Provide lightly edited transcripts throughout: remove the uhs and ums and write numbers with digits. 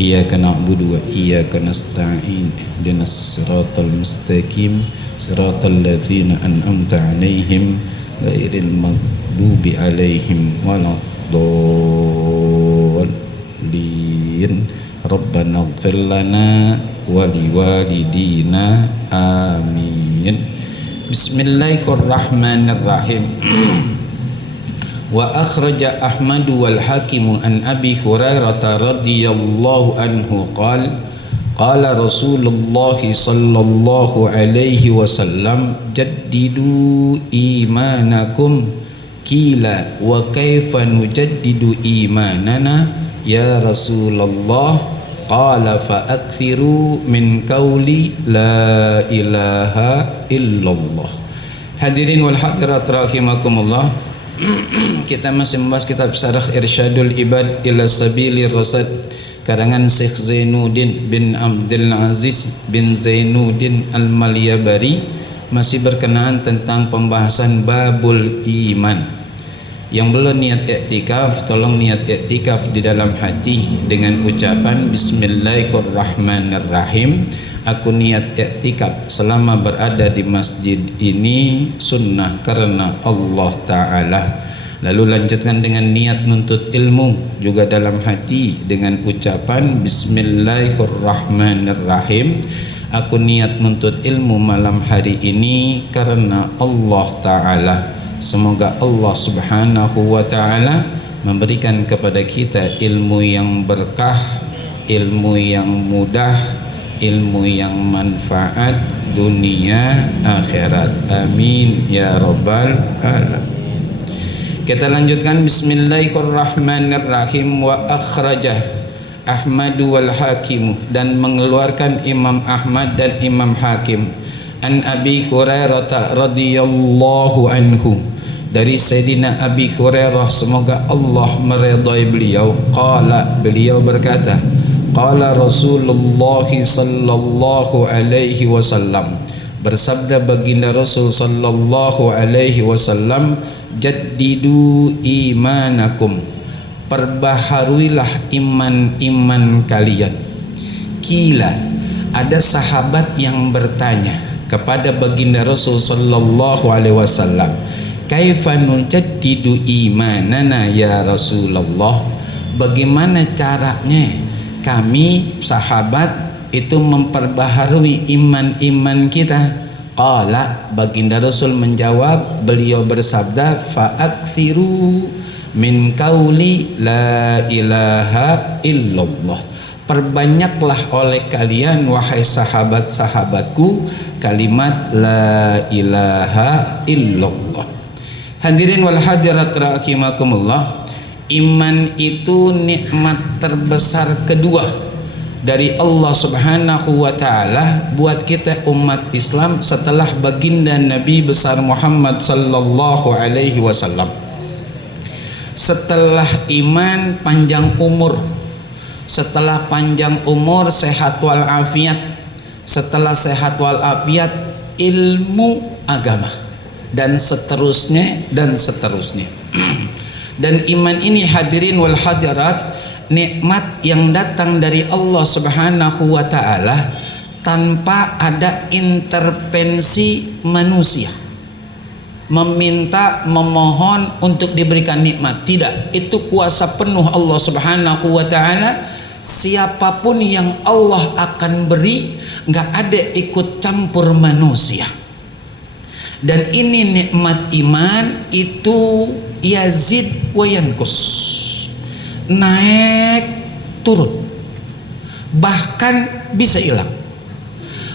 iyyaka na'budu wa iyyaka nasta'in ihdinas siratal mustaqim siratal ladzina an'amta 'alaihim ghairil maghdubi 'alaihim waladdallin. Rabbana ighfir lana wa liwalidina amin. Bismillahirrahmanirrahim. Wa akhraja Ahmad wal Hakim an Abi Hurairah radhiyallahu anhu qala Rasulullah sallallahu alaihi wasallam jaddidu imanakum. Qila wa kaifa nujaddidu imanana ya Rasulullah? Qala fa akthiru min qawli la ilaha illallah. Hadirin wal hadirat rahimakumullah, kita masih membahas kitab Syarah Irsyadul Ibad ila Sabilir Rasyad karangan Syekh Zainuddin bin Abdul Aziz bin Zainuddin Al-Malyabari, masih berkenaan tentang pembahasan babul iman. Yang belum niat i'tikaf, tolong niat i'tikaf di dalam hati dengan ucapan Bismillahirrahmanirrahim. Aku niat i'tikaf selama berada di masjid ini sunnah karena Allah Ta'ala. Lalu lanjutkan dengan niat nuntut ilmu juga dalam hati dengan ucapan Bismillahirrahmanirrahim. Aku niat nuntut ilmu malam hari ini karena Allah Ta'ala. Semoga Allah Subhanahu wa Ta'ala memberikan kepada kita ilmu yang berkah, ilmu yang mudah, ilmu yang manfaat dunia akhirat. Amin ya rabbal alamin. Kita lanjutkan Bismillahirrahmanirrahim. Wa akhrajah Ahmad wal Hakim, dan mengeluarkan Imam Ahmad dan Imam Hakim an Abi Hurairah radhiyallahu anhu, dari Sayyidina Abi Hurairah, semoga Allah meridai beliau. Qala, beliau berkata, qala Rasulullah sallallahu alaihi wasallam, bersabda baginda Rasul sallallahu alaihi wasallam, jaddidu imanakum, perbaharuilah iman-iman kalian. Kila, ada sahabat yang bertanya kepada baginda Rasul sallallahu alaihi wasallam, kaifa nujaddidu imanana ya Rasulullah? Bagaimana caranya kami sahabat itu memperbaharui iman-iman kita? Qala, baginda Rasul menjawab, beliau bersabda, fa aktsiru min qauli la ilaha illallah. Perbanyaklah oleh kalian wahai sahabat-sahabatku kalimat la ilaha illallah. Hadirin wal hadirat rahimakumullah, iman itu nikmat terbesar kedua dari Allah Subhanahu wa Ta'ala buat kita umat Islam setelah baginda Nabi besar Muhammad sallallahu alaihi wasallam. Setelah iman, panjang umur. Setelah panjang umur, sehat wal afiat. Setelah sehat wal afiat, ilmu agama, dan seterusnya dan seterusnya. Dan iman ini hadirin wal hadirat, nikmat yang datang dari Allah Subhanahu wa Ta'ala tanpa ada intervensi manusia, meminta, memohon untuk diberikan nikmat. Tidak, itu kuasa penuh Allah Subhanahu wa Ta'ala. Siapapun yang Allah akan beri, nggak ada ikut campur manusia. Dan ini nikmat iman itu yazid wa yankus, naik turun, bahkan bisa hilang.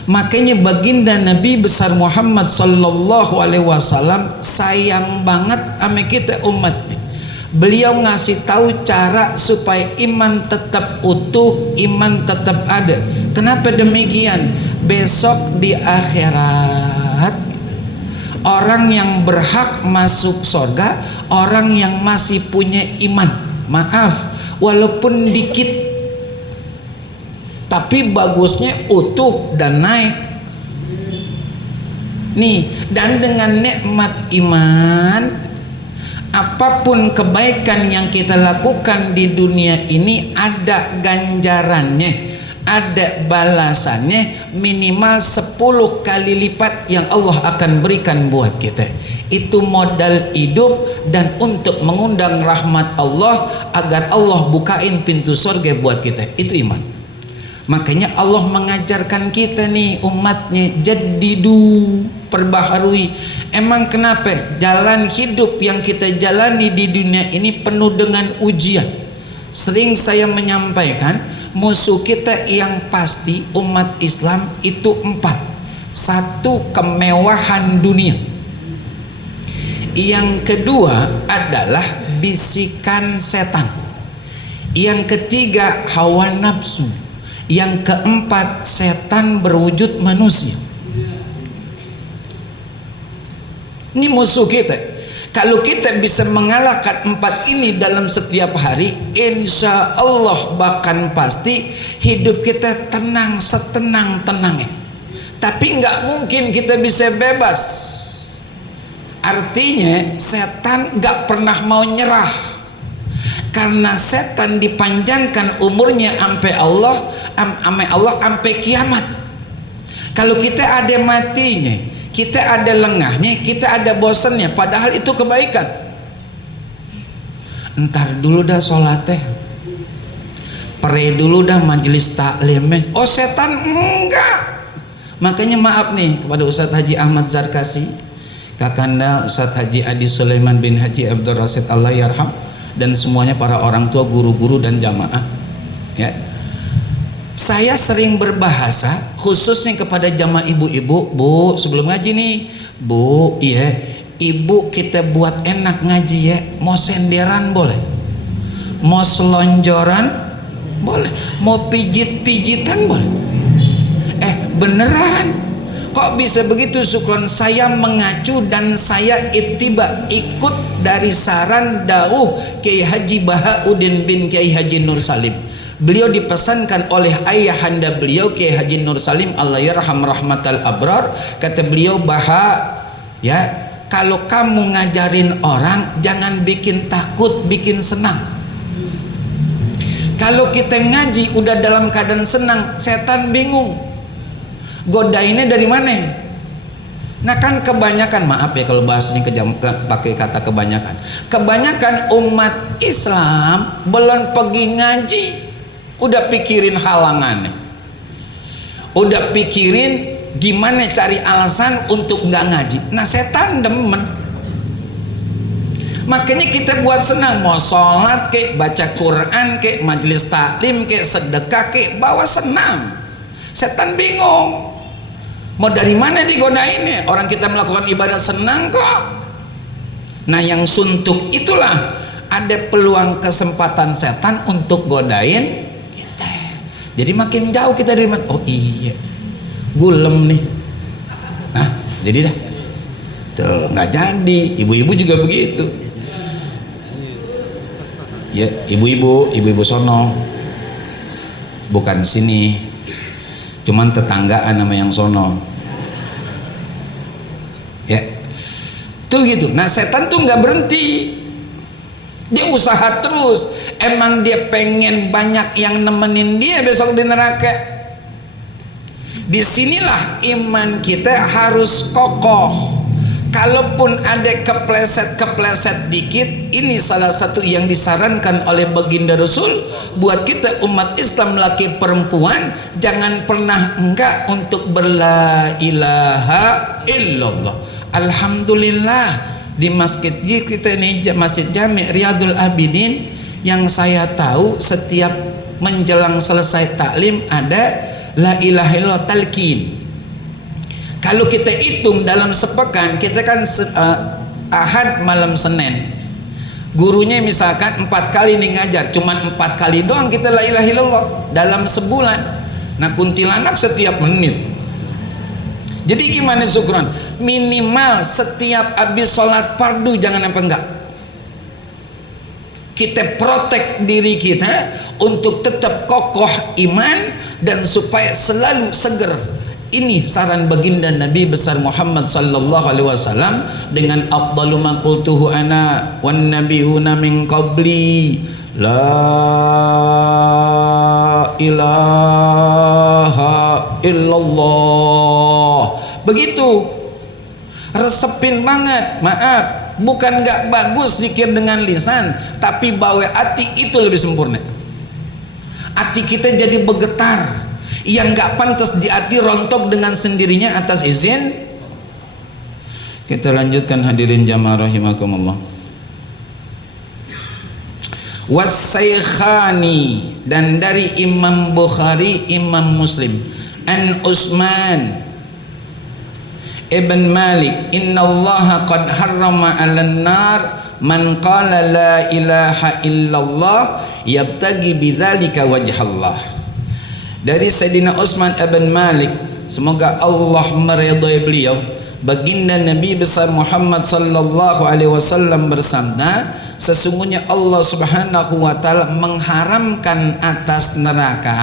Makanya baginda Nabi besar Muhammad sallallahu alaihi wasallam sayang banget sama kita umatnya. Beliau ngasih tahu cara supaya iman tetap utuh, iman tetap ada. Kenapa demikian? Besok di akhirat, orang yang berhak masuk surga, orang yang masih punya iman. Maaf, walaupun dikit, tapi bagusnya utuh dan naik. Nih, dan dengan nikmat iman apapun kebaikan yang kita lakukan di dunia ini ada ganjarannya, ada balasannya, minimal 10 kali lipat yang Allah akan berikan buat kita. Itu modal hidup dan untuk mengundang rahmat Allah agar Allah bukain pintu surga buat kita. Itu iman. Makanya Allah mengajarkan kita nih umatnya, jadidu, perbaharui. Emang kenapa jalan hidup yang kita jalani di dunia ini penuh dengan ujian? Sering saya menyampaikan, musuh kita yang pasti umat Islam itu 4. 1, kemewahan dunia. Yang kedua adalah bisikan setan. Yang ketiga hawa nafsu. Yang keempat setan berwujud manusia. Ini musuh kita. Kalau kita bisa mengalahkan 4 ini dalam setiap hari, insya Allah bahkan pasti hidup kita tenang setenang-tenangnya. Tapi nggak mungkin kita bisa bebas. Artinya setan nggak pernah mau nyerah. Karena setan dipanjangkan umurnya sampai Allah sampai kiamat. Kalau kita ada matinya, kita ada lengahnya, kita ada bosannya, padahal itu kebaikan. Entar dulu dah sholatnya, pere dulu dah majelis taklimnya. Oh setan enggak. Makanya maaf nih kepada Ustadz Haji Ahmad Zarkasi, kakanda Ustadz Haji Adi Sulaiman bin Haji Abdul Rasid Allah yarham, dan semuanya para orang tua, guru-guru dan jamaah ya. Saya sering berbahasa khususnya kepada jamaah ibu-ibu, Bu, sebelum ngaji nih, Bu, iya, ibu kita buat enak ngaji ya, mau senderan boleh, mau selonjoran boleh, mau pijit-pijitan boleh. Beneran. Kok bisa begitu Sukron? Saya mengacu dan saya ittiba, ikut dari saran dawuh Kiai Haji Bahauddin bin Kiai Haji Nur Salim. Beliau dipesankan oleh ayahanda beliau Kiai Haji Nur Salim Allah yarham rahmatal abrar. Kata beliau, ya, kalau kamu ngajarin orang jangan bikin takut, bikin senang. Kalau kita ngaji udah dalam keadaan senang, setan bingung godainnya dari mana. Nah kan kebanyakan, maaf ya kalau bahasanya pakai kata kebanyakan umat Islam belum pergi ngaji udah pikirin halangannya, udah pikirin gimana cari alasan untuk nggak ngaji. Nah setan demen, makanya kita buat senang, mau sholat kek, baca Quran kek, majelis taklim kek, sedekah kek, bawa senang. Setan bingung mau dari mana digodainnya. Orang kita melakukan ibadah senang kok. Nah yang suntuk itulah ada peluang kesempatan setan untuk godain kita. Jadi makin jauh kita dari oh iya gulem nih, nah jadi dah tuh nggak jadi. Ibu-ibu juga begitu ya, ibu-ibu sono, bukan sini, cuman tetanggaan sama yang sono ya tuh gitu. Nah setan tuh nggak berhenti, dia usaha terus. Emang dia pengen banyak yang nemenin dia besok di neraka. Disinilah iman kita harus kokoh. Kalaupun ada kepleset dikit, ini salah satu yang disarankan oleh baginda Rasul buat kita umat Islam laki perempuan, jangan pernah enggak untuk berla ilaha illallah. Alhamdulillah di masjid kita ini, Masjid Jami' Riyadul Abidin, yang saya tahu setiap menjelang selesai taklim ada la ilaha illallah talqin. Kalau kita hitung dalam sepekan, kita kan Ahad malam Senin, gurunya misalkan 4 kali nih ngajar, cuman 4 kali doang kita la ilaha illallah dalam sebulan. Nah kuntilanak setiap menit. Jadi gimana Sukron? Minimal setiap habis sholat fardu jangan apa enggak. Kita protek diri kita untuk tetap kokoh iman dan supaya selalu seger. Ini saran baginda Nabi besar Muhammad sallallahu alaihi wasallam dengan afdalu ma qultuhu ana wan nabiyuna min qabli la ilaha illallah. Begitu. Resepin banget. Maaf, bukan gak bagus zikir dengan lisan, tapi bawa hati itu lebih sempurna. Hati kita jadi bergetar. Yang gak pantas di hati rontok dengan sendirinya atas izin. Kita lanjutkan hadirin jamaah rahimakumullah. Wasyaikhani, dan dari Imam Bukhari, Imam Muslim, an Utsman ibn Malik, innallaha qad harrama 'alan nar man qala la ilaha illallah yabtagi bidzalika wajhallah. Dari Sayyidina Utsman ibn Malik, semoga Allah meridhai beliau, baginda Nabi besar Muhammad sallallahu alaihi wasallam bersabda, sesungguhnya Allah Subhanahu wa taala mengharamkan atas neraka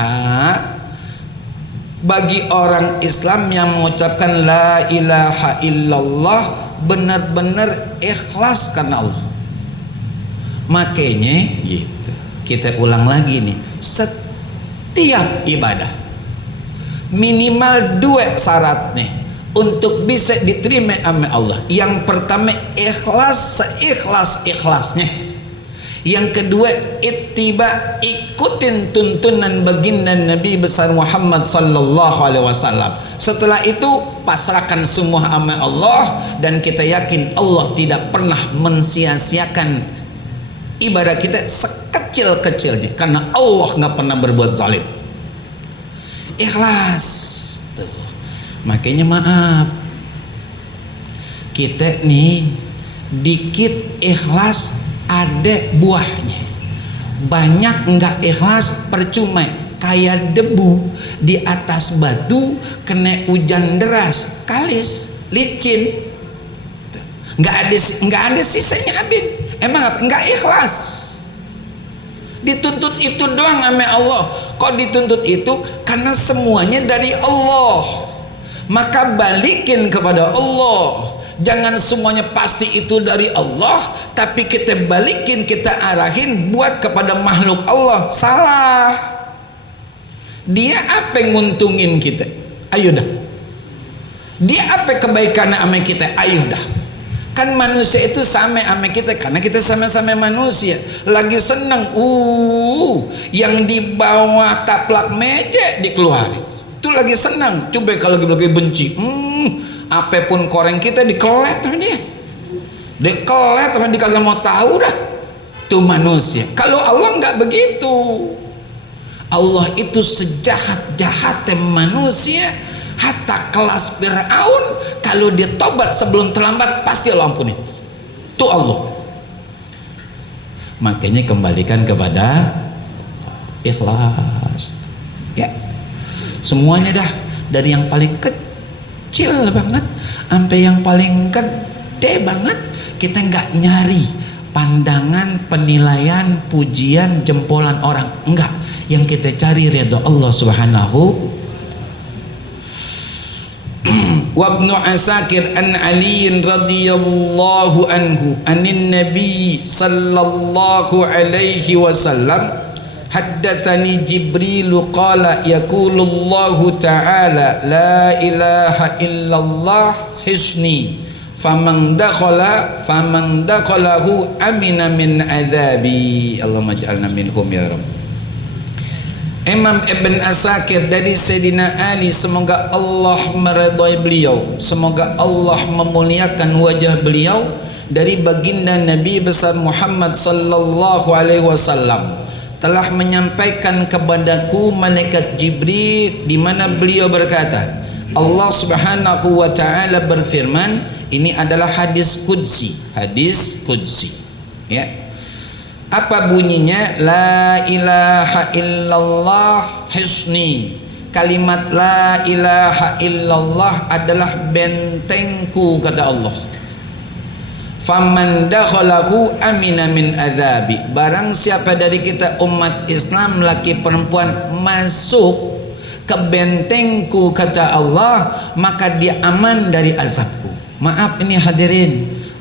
bagi orang Islam yang mengucapkan la ilaha illallah benar-benar ikhlas karena Allah. Makanya gitu. Kita ulang lagi nih, setiap ibadah minimal 2 syarat nih untuk bisa diterima oleh Allah. Yang pertama ikhlas, seikhlas-ikhlasnya. Yang kedua ittiba, ikutin tuntunan baginda Nabi besar Muhammad sallallahu alaihi wasallam. Setelah itu pasrahkan semua sama Allah, dan kita yakin Allah tidak pernah mensia-siakan ibadah kita sekecil-kecilnya, karena Allah nggak pernah berbuat zalim. Ikhlas tuh. Makanya maaf, kita nih dikit ikhlas ada buahnya, banyak nggak ikhlas percuma. Kayak debu di atas batu kena hujan deras, kalis, licin, nggak ada sisanya abin. Emang apa? Nggak ikhlas. Dituntut itu doang sama Allah. Kok dituntut itu? Karena semuanya dari Allah. Maka balikin kepada Allah. Jangan semuanya pasti itu dari Allah, tapi kita balikin, kita arahin buat kepada makhluk Allah. Salah. Dia apa yang nguntungin kita? Ayo dah. Dia apa kebaikan sama kita? Ayo dah. Kan manusia itu sama sama kita, karena kita sama-sama manusia. Lagi senang, yang di bawah taplak meja dikeluarin. Itu lagi senang. Coba kalau lagi benci, apapun koreng kita dikelet sama dia. Dikelet sama dia, kagak mau tahu dah. Itu manusia. Kalau Allah nggak begitu. Allah itu sejahat-jahatnya manusia. Hatta kelas Fir'aun, kalau dia tobat sebelum terlambat pasti Allah ampuni. Itu Allah. Makanya kembalikan kepada ikhlas. Ya, semuanya dah, dari yang paling kecil banget sampai yang paling gede banget. Kita nggak nyari pandangan, penilaian, pujian, jempolan orang. Enggak. Yang kita cari ridha Allah Subhanahu. Wabnu Asakir an Ali radhiyallahu anhu anin Nabi sallallahu alaihi wasallam haddatsani Jibril qala yaqulullahu ta'ala la ilaha illallah hisni faman dakhalahu amina min adzabi. Allahumma ij'alna minhum ya Rabb. Imam Ibn Asakir dari Sayyidina Ali, semoga Allah meridhai beliau, semoga Allah memuliakan wajah beliau, dari baginda Nabi besar Muhammad sallallahu alaihi wasallam telah menyampaikan kepadaku malaikat Jibril, di mana beliau berkata, Allah Subhanahu wa taala berfirman. Ini adalah hadis qudsi, ya. Apa bunyinya? La ilaha illallah hisni. Kalimat la ilaha illallah adalah bentengku, kata Allah. Faman dakhalahu amina min adzabi. Barang siapa dari kita umat Islam laki perempuan masuk kebentengku kata Allah, maka dia aman dari azabku. Maaf ini hadirin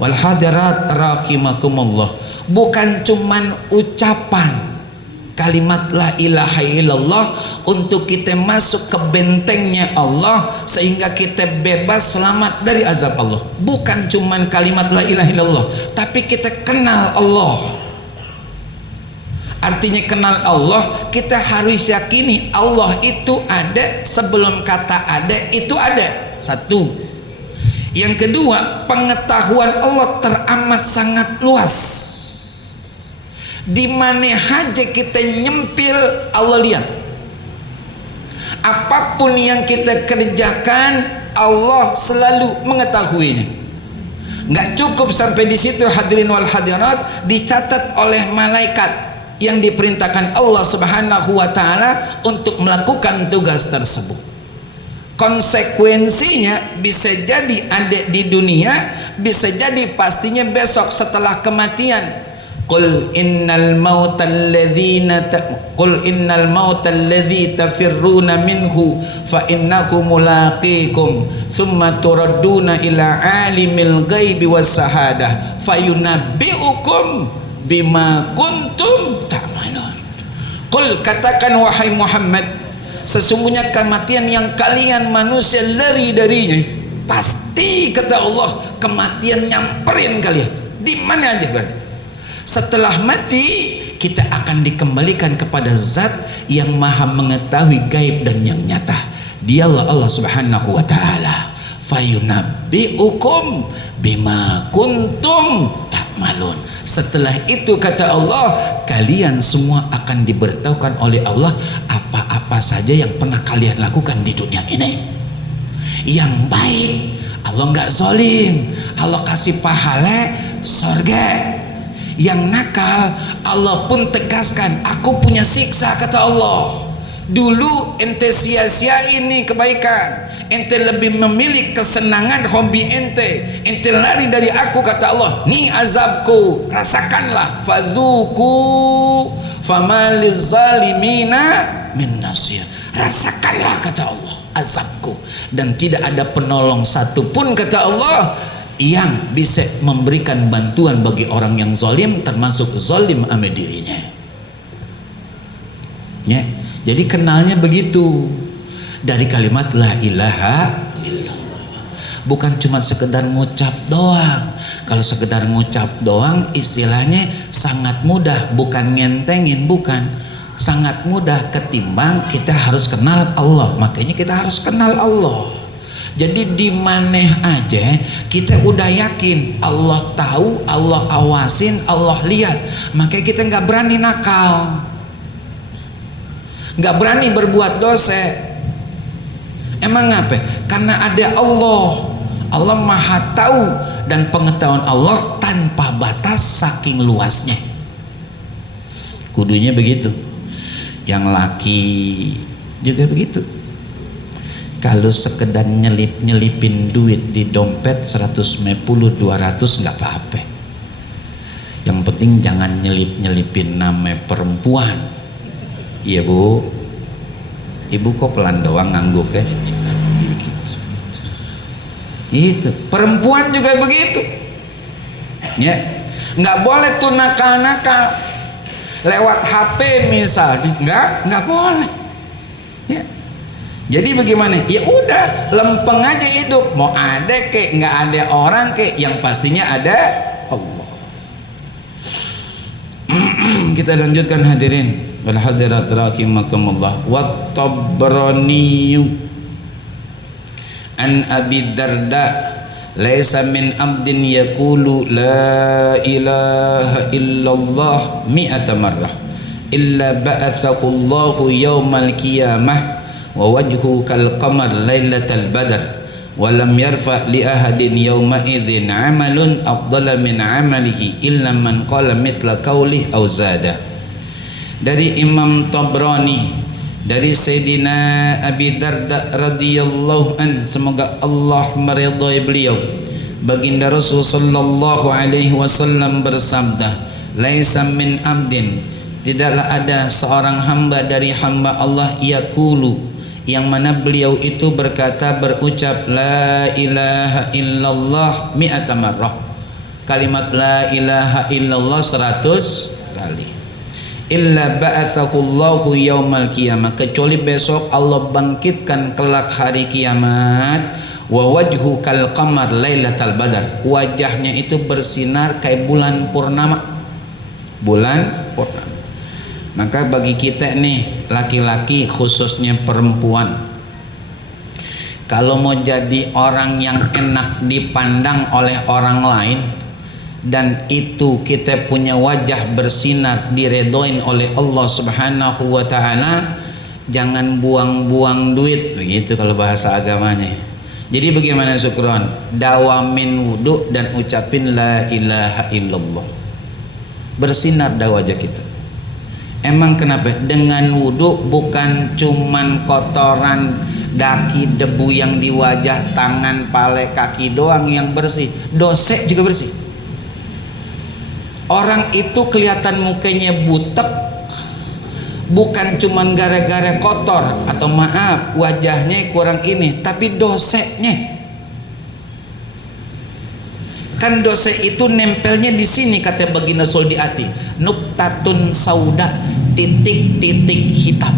wal hadirat rahimakumullah, bukan cuman ucapan kalimat la ilaha illallah untuk kita masuk ke bentengnya Allah sehingga kita bebas selamat dari azab Allah. Bukan cuman kalimat la ilaha illallah, tapi kita kenal Allah. Artinya kenal Allah, kita harus yakini Allah itu ada sebelum kata ada itu ada. Satu. Yang kedua, pengetahuan Allah teramat sangat luas. Di mana aja kita nyempil Allah lihat. Apapun yang kita kerjakan Allah selalu mengetahuinya. Nggak cukup sampai di situ hadirin wal hadirat, dicatat oleh malaikat yang diperintahkan Allah Subhanahu wa taala untuk melakukan tugas tersebut. Konsekuensinya bisa jadi ada di dunia, bisa jadi pastinya besok setelah kematian. Qul innal mauta alladzi tafirruna minhu fa innahu mulaqikum thumma turadduna ila alimil ghaibi was sahadah fayunabbiukum bima kuntum ta'malun. Qul, katakan wahai Muhammad, sesungguhnya kematian yang kalian manusia lari darinya, pasti kata Allah kematian nyamperin kalian di mana aja berada. Setelah mati kita akan dikembalikan kepada zat yang maha mengetahui gaib dan yang nyata. Dialah Allah Subhanahu wa taala. Fayunabbiukum bima kuntum ta'malun. Setelah itu kata Allah, kalian semua akan diberitahukan oleh Allah apa-apa saja yang pernah kalian lakukan di dunia ini. Yang baik Allah nggak zalim, Allah kasih pahala surga. Yang nakal Allah pun tegaskan, aku punya siksa kata Allah. Dulu ente sia-sia ini kebaikan, ente lebih memilih kesenangan hobi ente lari dari aku kata Allah, nih azabku, rasakanlah. Fadzuku famaliz zalimina min nasir, rasakanlah kata Allah azabku, dan tidak ada penolong satupun kata Allah yang bisa memberikan bantuan bagi orang yang zalim, termasuk zalim sama dirinya. Ya, jadi kenalnya begitu dari kalimat la ilaha illallah. Bukan cuma sekedar ngucap doang. Kalau sekedar ngucap doang istilahnya sangat mudah, bukan ngentengin, bukan. Sangat mudah ketimbang kita harus kenal Allah. Makanya kita harus kenal Allah. Jadi di mana aja kita udah yakin Allah tahu, Allah awasin, Allah lihat, makanya kita nggak berani nakal, nggak berani berbuat dosa. Emang apa? Karena ada Allah. Allah maha tahu, dan pengetahuan Allah tanpa batas saking luasnya. Kudunya begitu. Yang laki juga begitu. Kalau sekedar nyelipin duit di dompet 150 200 nggak apa-apa. Yang penting jangan nyelipin nama perempuan. Iya bu, ibu kok pelan doang ngangguk ya. Itu perempuan juga begitu. Ya, nggak boleh tuh nakal-nakal lewat HP misalnya, nggak boleh. Ya. Jadi bagaimana? Ya udah, lempeng aja hidup. Mau ada kek, nggak ada orang kek, yang pastinya ada Allah. Kita lanjutkan hadirin. Wal hadirat rahimakumullah. Wa Tabrani an Abi Darda, laisa min abdin yaqulu la ilaha illallah mi'ata marrah illa ba'athahu Allahu yawmal qiyamah wa wajhu kal qamar lailatal badr wa lam yarfa li ahadin yawma idzin amalun afdala min amalihi illa man qala mithla qawlihi aw zada. Dari Imam Tabrani dari Sayyidina Abi Darda radhiyallahu an, semoga Allah meridhai beliau, baginda Rasul sallallahu alaihi wasallam bersabda, laisa min abdin, tidaklah ada seorang hamba dari hamba Allah, yaqulu, yang mana beliau itu berucap la ilaha illallah mi'ata marrah, kalimat la ilaha illallah 100 kali. Illa ba'atsakullahu yaumal qiyamah, kecuali besok Allah bangkitkan kelak hari kiamat, wa wajhu kal qamar lailatal badar, wajahnya itu bersinar kayak bulan purnama. Bulan purnama. Maka bagi kita nih laki-laki, khususnya perempuan, kalau mau jadi orang yang enak dipandang oleh orang lain, dan itu kita punya wajah bersinar diredoin oleh Allah Subhanahu wa ta'ala, jangan buang-buang duit, begitu kalau bahasa agamanya. Jadi bagaimana syukron? Dawamin wudu dan ucapin la ilaha illallah, bersinar dah wajah kita. Emang kenapa? Dengan wudu bukan cuman kotoran daki, debu yang di wajah, tangan, pale, kaki doang yang bersih, dosa juga bersih. Orang itu kelihatan mukanya butek bukan cuman gara-gara kotor atau maaf wajahnya kurang ini, tapi dosanya. Kan dosa itu nempelnya di sini, kata baginda Sul di hati, nuktatun sauda, titik-titik hitam.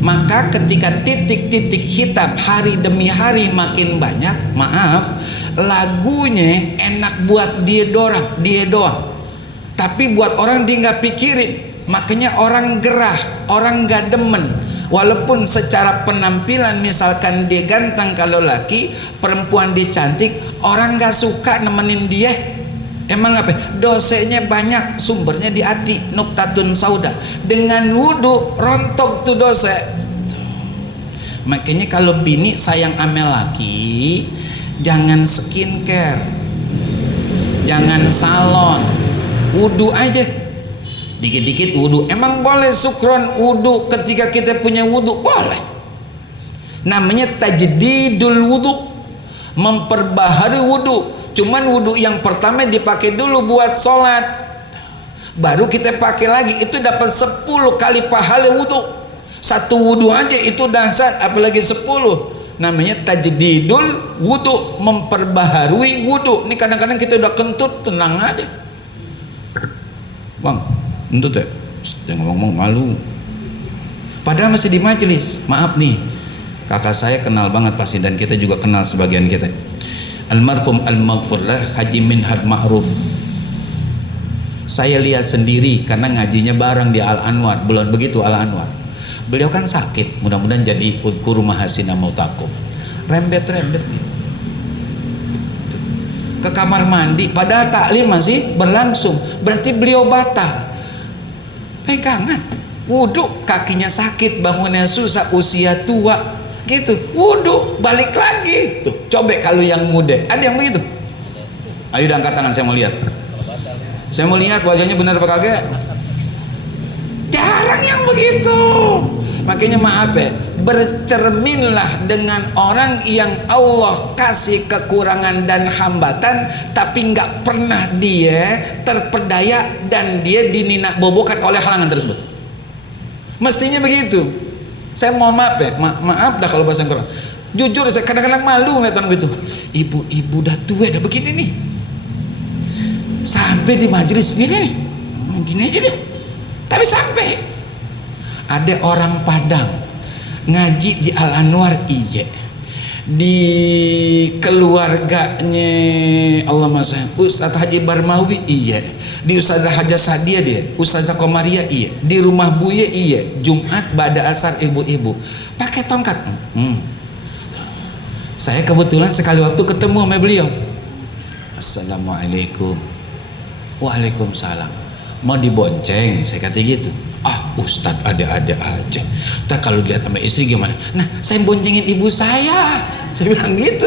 Maka ketika titik-titik hitam hari demi hari makin banyak, maaf, lagunya enak buat dia doang, tapi buat orang dia nggak pikirin. Makanya orang gerah, orang nggak demen. Walaupun secara penampilan misalkan dia ganteng kalau laki, perempuan dia cantik, orang nggak suka nemenin dia. Emang apa? Dosanya banyak, sumbernya di hati, nuktatun sauda. Dengan wudu rontok tuh dosa. Makanya kalau bini sayang ame laki, jangan skincare, jangan salon, wudu aja. Dikit-dikit wudu. Emang boleh sukron wudu ketika kita punya wudu? Boleh. Namanya tajdidul wudu, memperbaharui wudu. Cuman wudu yang pertama dipakai dulu buat sholat, baru kita pakai lagi. Itu dapat 10 kali pahala wudu. Satu wudu aja itu dahsyat, apalagi 10. Namanya tajdidul wudu, memperbaharui wudu. Ini kadang-kadang kita udah kentut, tenang aja. Bang, entut ya, jangan ngomong malu. Padahal masih di majelis. Maaf nih, kakak saya kenal banget pasti, dan kita juga kenal sebagian kita. Almarhum al-maghfurlah Haji Minhad Ma'ruf. Saya lihat sendiri karena ngajinya bareng di Al-Anwar, bulan begitu Al-Anwar. Beliau kan sakit, mudah-mudahan jadi uzkuru mahasina mautakum. Rembet-rembet nih ke kamar mandi, padahal taklim masih berlangsung, berarti beliau batal. Pegangan wudu, kakinya sakit, bangunnya susah, usia tua gitu, wudu balik lagi. Tuh coba kalau yang muda, ada yang begitu? Ayo angkat tangan, saya mau lihat. Saya mau lihat wajahnya benar apa kagak. Jarang yang begitu. Makanya maaf ya, bercerminlah dengan orang yang Allah kasih kekurangan dan hambatan, tapi nggak pernah dia terpedaya dan dia dininak bobokan oleh halangan tersebut. Mestinya begitu. Saya mohon maaf ya, maaf dah kalau bahasa Quran. Jujur saya kadang-kadang malu ngeliat orang gitu. Ibu-ibu dah tua dah begini nih. Sampai di majelis gini nih, gini aja deh. Tapi sampai ada orang Padang ngaji di Al-Anwar, iya, di keluarganya Allah Masya Ustaz Haji Barmawi, iya, di Ustazah Haja Sadia, dia Ustazah Komaria, iya, di rumah Buya, iya, Jumat pada asar ibu-ibu pakai tongkat. Saya kebetulan sekali waktu ketemu sama beliau. Assalamualaikum. Waalaikumsalam. Mau dibonceng, saya kata gitu. Ah Ustadz ada-ada aja. Ntar kalau dilihat sama istri gimana? Nah saya boncengin ibu saya bilang gitu.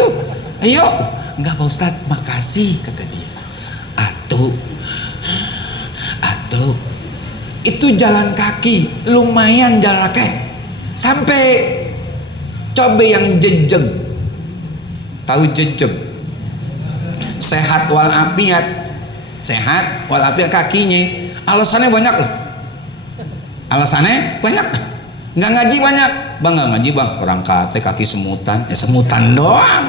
Ayo. Enggak Pak Ustadz, makasih, kata dia. Atuh itu jalan kaki lumayan jaraknya, sampai coba yang jejeg. Tahu jejeg? Sehat walafiat kakinya. Alasannya banyak loh. Nggak ngaji banyak, bang nggak ngaji bang, orang kate kaki semutan, semutan doang,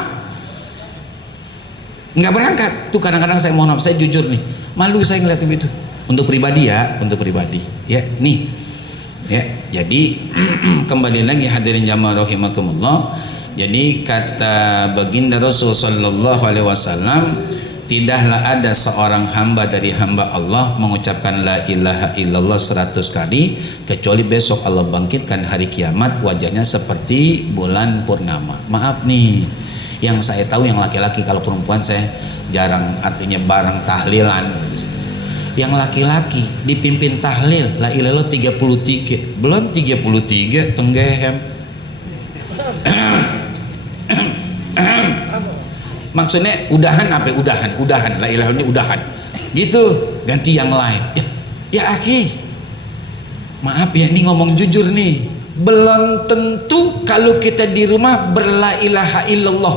nggak berangkat. Tuh kadang-kadang saya mohon maaf, saya jujur nih, malu saya ngeliat itu. Untuk pribadi ya, untuk pribadi, ya nih, ya. Jadi kembali lagi hadirin jamaah rahimakumullah. Jadi kata baginda Rasul sallallahu alaihi wasallam, tidaklah ada seorang hamba dari hamba Allah mengucapkan la ilaha illallah 100 kali kecuali besok Allah bangkitkan hari kiamat wajahnya seperti bulan purnama. Maaf nih, yang saya tahu yang laki-laki, kalau perempuan saya jarang, artinya bareng tahlilan. Yang laki-laki dipimpin tahlil la ilaha illallah 33, belum 33 tenggehem. Maksudnya udahan apa? Udahan la ilaha illallah, udahan gitu, ganti yang lain ya akhi. Maaf ya, ini ngomong jujur nih, belum tentu kalau kita di rumah berla ilaha illallah,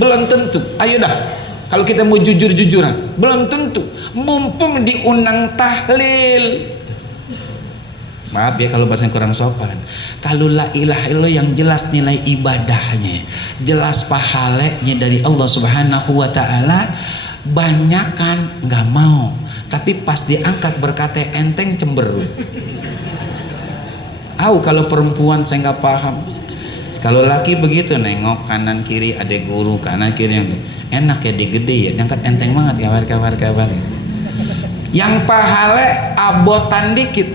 belum tentu. Ayo dah, kalau kita mau jujur-jujuran, belum tentu. Mumpung diundang tahlil, maaf ya kalau bahasanya kurang sopan, kalau la ilaha illallah yang jelas nilai ibadahnya, jelas pahalanya dari Allah subhanahu wa ta'ala, banyak kan nggak mau, tapi pas diangkat berkata enteng cemberut. Kalau perempuan saya nggak paham, kalau laki begitu nengok kanan kiri ada guru, kanan kiri yang enak ya, digede ya, diangkat enteng banget, kabar. Yang pahala abotan dikit,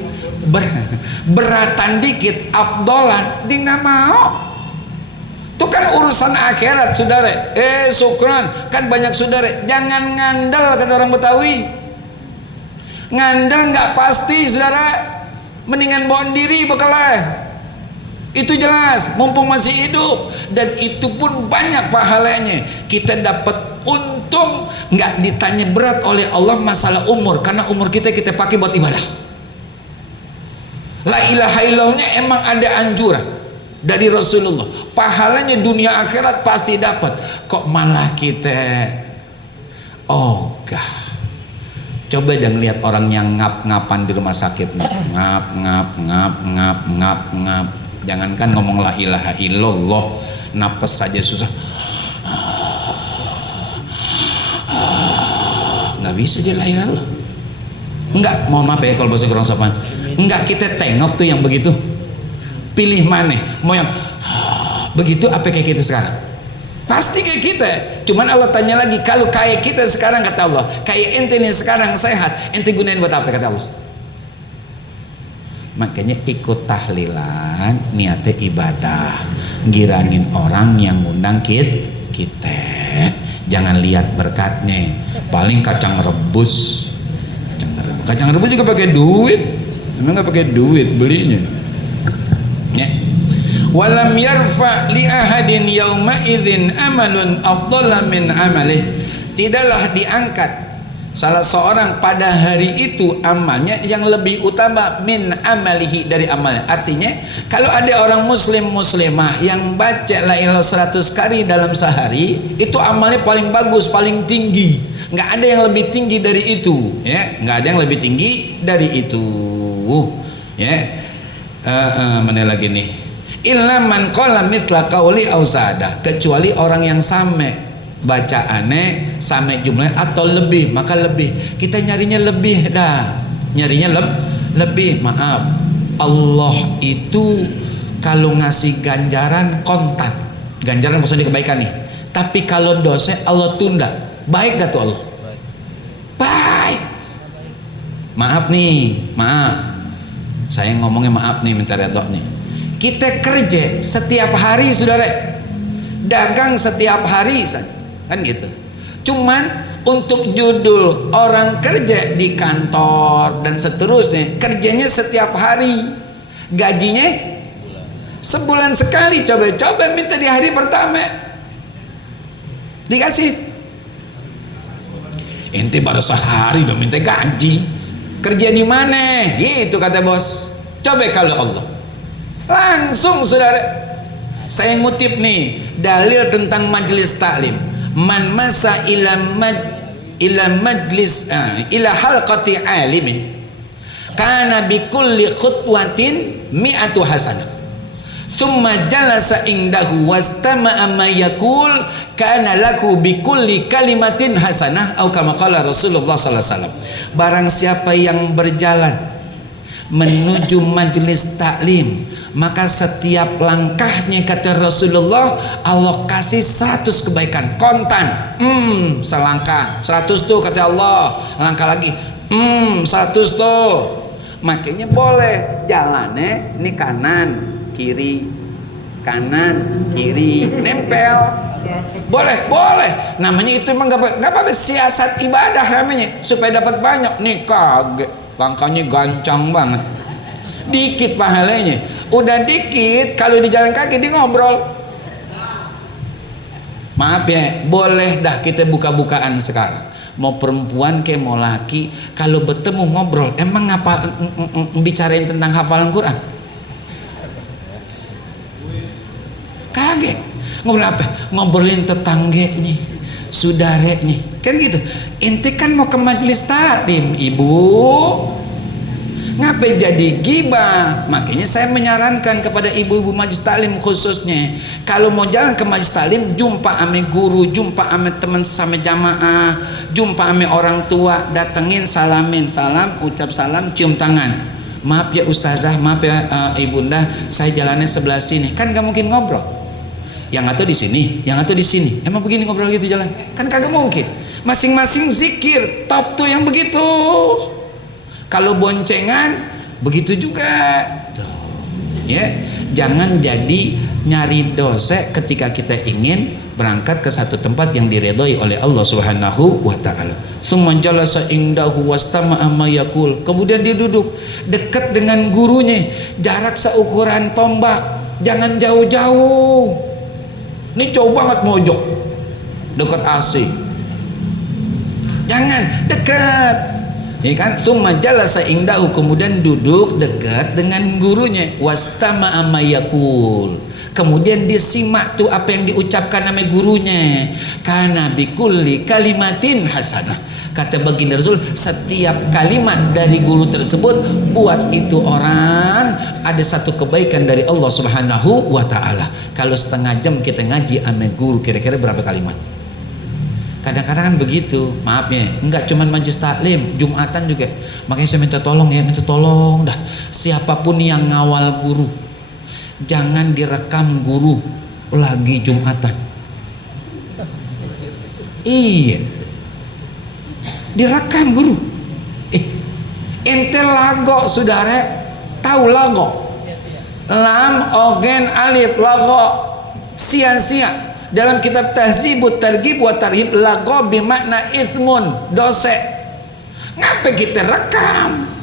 beratan dikit, abdolan, dia nggak mau. Itu kan urusan akhirat, saudara. Syukran, kan banyak saudara. Jangan ngandel, kata orang Betawi. Ngandel nggak pasti, saudara. Mendingan bawa diri bekalnya. Itu jelas, mumpung masih hidup, dan itu pun banyak pahalanya. Kita dapat untung, nggak ditanya berat oleh Allah masalah umur, karena umur kita pakai buat ibadah. La ilaha illallahnya emang ada anjuran dari Rasulullah, pahalanya dunia akhirat pasti dapat. Kok malah kita ogah? Coba dong lihat orang yang ngap-ngapan di rumah sakit nih, ngap. Jangankan ngomong la ilaha illallah, napas saja susah. Nggak bisa dia la ilaha illallah. Enggak, mohon maaf ya kalau bahasa kurang sopan. Enggak, kita tengok tuh yang begitu. Pilih mana? Mau yang begitu apa kayak kita sekarang? Pasti kayak kita. Cuman Allah tanya lagi, kalau kayak kita sekarang, kata Allah, kayak ente nih sekarang sehat, ente gunain buat apa, kata Allah? Makanya ikut tahlilan, niatnya ibadah, girangin orang yang ngundang kita. Jangan lihat berkatnya, paling kacang rebus. Kacang rebus juga pakai duit, emang nggak pakai duit belinya. Ya. Walam yarfa li ahadin yauma idzin amalun afdala min amalih. Tidaklah diangkat salah seorang pada hari itu amalnya yang lebih utama min amalihi, dari amalnya. Artinya kalau ada orang muslim muslimah yang baca la ilaha 100 kali dalam sehari, itu amalnya paling bagus, paling tinggi. Nggak ada yang lebih tinggi dari itu, ya. Nggak ada yang lebih tinggi dari itu, ya. Mana lagi nih? Illa man qala mithla qauli aw zada, kecuali orang yang sama bacaannya sama jumlah atau lebih, maka lebih. Kita nyarinya lebih dah, nyarinya lebih. Maaf, Allah itu kalau ngasih ganjaran kontan, ganjaran maksudnya kebaikan nih, tapi kalau dosa Allah tunda. Baik gak tuh Allah? Baik. Maaf nih, maaf, saya ngomongnya maaf nih, minta redho nih. Kita kerja setiap hari, saudara, dagang setiap hari, kan gitu. Cuman untuk judul orang kerja di kantor dan seterusnya, kerjanya setiap hari, gajinya sebulan sekali. Coba minta di hari pertama dikasih. Ente baru sehari udah minta gaji, kerja di mana? Gitu kata bos. Coba kalau Allah langsung, saudara, saya ngutip nih dalil tentang majelis taklim. Man masa ila majlis ila halqati alimin, kana bikulli khutwatin mi'atu hasanah. Thumma jalasa indahu wastama'a ma yaqul kana lahu bikulli kalimatin hasanah atau kama qala Rasulullah sallallahu alaihi wasallam. Barang siapa yang berjalan menuju majelis taklim, maka setiap langkahnya kata Rasulullah Allah kasih 100 kebaikan kontan. Selangkah 100 tuh kata Allah, langkah lagi 100 tuh. Makanya boleh jalannya ini kanan kiri kanan kiri nempel, boleh namanya itu emang gak apa-apa, siasat ibadah namanya supaya dapat banyak. Nih kaget langkahnya gancang banget, dikit pahalanya, udah dikit kalau di jalan kaki dia ngobrol. Maaf ya, boleh dah kita buka-bukaan sekarang, mau perempuan kayak mau laki, kalau bertemu ngobrol. Emang ngapa bicarain tentang hafalan Quran? Kaget. Ngobrol apa? Ngobrolin tetangganya, saudaranya, kan gitu. Inti kan mau ke majelis taklim, ibu. Ngapain jadi gibah? Makanya saya menyarankan kepada ibu-ibu majelis taklim khususnya, kalau mau jalan ke majelis taklim, jumpa ame guru, jumpa ame teman sama jamaah, jumpa ame orang tua, datengin, salamin, salam, ucap salam, cium tangan. Maaf ya ustazah, maaf ya ibunda, saya jalannya sebelah sini. Kan gak mungkin ngobrol. Yang atau di sini, yang atau di sini. Emang begini ngobrol gitu jalan? Kan kagak mungkin. Masing-masing zikir, top tuh yang begitu. Kalau boncengan begitu juga. Ya, jangan jadi nyari dosa ketika kita ingin berangkat ke satu tempat yang diredhoi oleh Allah Subhanahu wa taala. Tsumma jalasa indahu wastama'a ma yaqul. Kemudian dia duduk dekat dengan gurunya, jarak seukuran tombak. Jangan jauh-jauh. Ini jauh banget mojok. Dekat AC. Jangan dekat. Ya kan, summa jalasa indahu, kemudian duduk dekat dengan gurunya, wastama'a ma yaqul, kemudian dia simak tuh apa yang diucapkan sama gurunya. Kana bikulli kalimatin hasanah, kata baginda Rasul, setiap kalimat dari guru tersebut buat itu orang ada satu kebaikan dari Allah Subhanahu wa taala. Kalau setengah jam kita ngaji sama guru, kira-kira berapa kalimat? Kadang-kadang kan begitu, maaf ya, enggak cuman majelis taklim, Jumatan juga. Makanya saya minta tolong ya, minta tolong dah, siapapun yang ngawal guru, jangan direkam guru lagi Jumatan. Iya, direkam guru. Ente lago saudara, tahu lago? Lam, ogen, alif, lago, sia-sia. Dalam kitab Tahzibut Targhib wa Tarhib, lago bermakna ithmun, dosa. Ngapa kita rekam?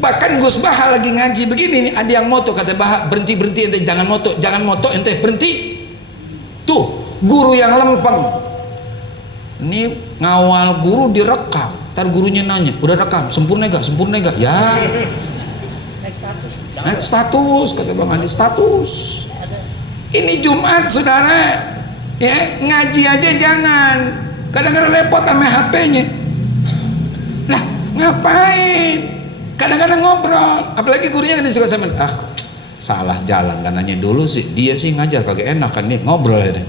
Bahkan Gus Baha lagi ngaji begini nih, ada yang moto, kata Baha, berhenti ente, jangan moto ente, berhenti. Tuh, guru yang lempeng. Ini ngawal guru direkam. Ntar gurunya nanya, udah rekam, sempurna gak? Ya. Naik status, kata Bang Andi, status. Ini Jumat saudara, ya ngaji aja jangan. Kadang-kadang repot sama HP-nya. Lah ngapain? Kadang-kadang ngobrol, apalagi gurunya kan suka sama, salah jalan kan, nanya dulu sih. Dia sih ngajar kagak enak kan, nih ngobrol aja.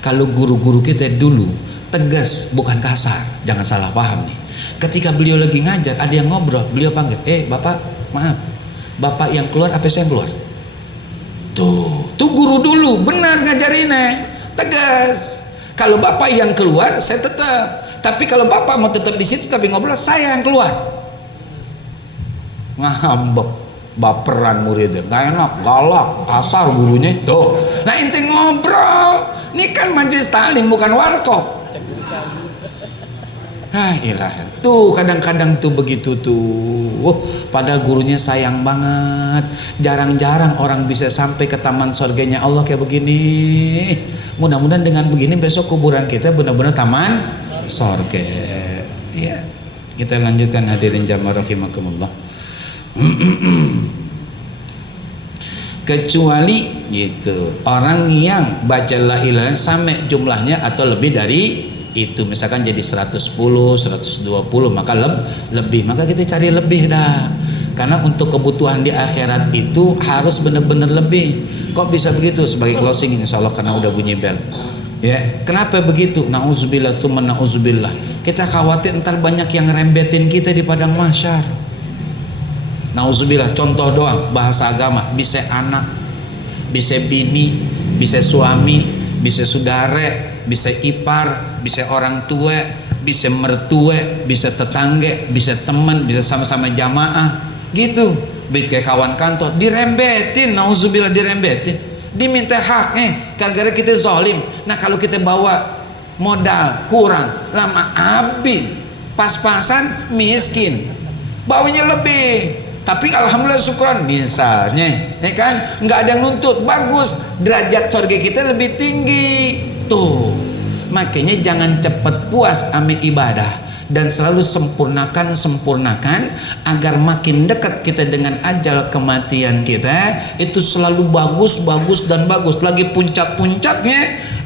Kalau guru-guru kita dulu tegas, bukan kasar, jangan salah paham nih. Ketika beliau lagi ngajar, ada yang ngobrol, beliau panggil, bapak, maaf, bapak yang keluar apa saya yang keluar? Tuh guru dulu benar ngajarinnya, tegas. Kalau bapak yang keluar saya tetap, tapi kalau bapak mau tetap di situ tapi ngobrol, saya yang keluar. Ngambek, baperan muridnya, nggak enak, galak, kasar gurunya. Tuh, nah ente ngobrol, ini kan majelis taklim bukan warkop. Ilah, tuh kadang-kadang tuh begitu tuh. Padahal gurunya sayang banget. Jarang-jarang orang bisa sampai ke taman surganya Allah kayak begini. Mudah-mudahan dengan begini besok kuburan kita benar-benar taman surga. Ya, kita lanjutkan hadirin jamaah rahimakumullah. Kecuali gitu orang yang baca la ilaha sampai jumlahnya atau lebih dari itu misalkan jadi 110, 120, maka lebih, maka kita cari lebih dah. Karena untuk kebutuhan di akhirat itu harus benar-benar lebih. Kok bisa begitu? Sebagai closing insya Allah karena udah bunyi bel. Ya, kenapa begitu? Nauzubillah tsumma nauzubillah. Kita khawatir entar banyak yang rembetin kita di padang mahsyar. Nauzubillah, contoh doang bahasa agama, bisa anak, bisa bini, bisa suami, bisa saudara, bisa ipar, bisa orang tua, bisa mertua, bisa tetangga, bisa teman, bisa sama-sama jamaah, gitu. Kayak kawan kantor dirembetin, nauzubillah dirembetin, diminta haknya gara-gara kita zalim. Nah kalau kita bawa modal kurang, lama habis, pas-pasan miskin, bawanya lebih. Tapi alhamdulillah syukuran misalnya, ya kan, nggak ada yang nuntut, bagus, derajat surga kita lebih tinggi tuh. Makanya jangan cepat puas ame ibadah dan selalu sempurnakan agar makin dekat kita dengan ajal kematian kita itu selalu bagus dan bagus. Lagi puncak-puncaknya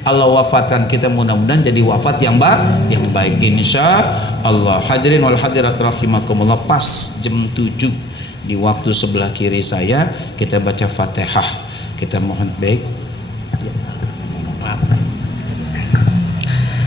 Allah wafatkan kita, mudah-mudahan jadi wafat yang baik insya Allah. Hadirin wal hadirat rahimakumullah, pas jam 7 di waktu sebelah kiri saya kita baca Fatihah, kita mohon baik.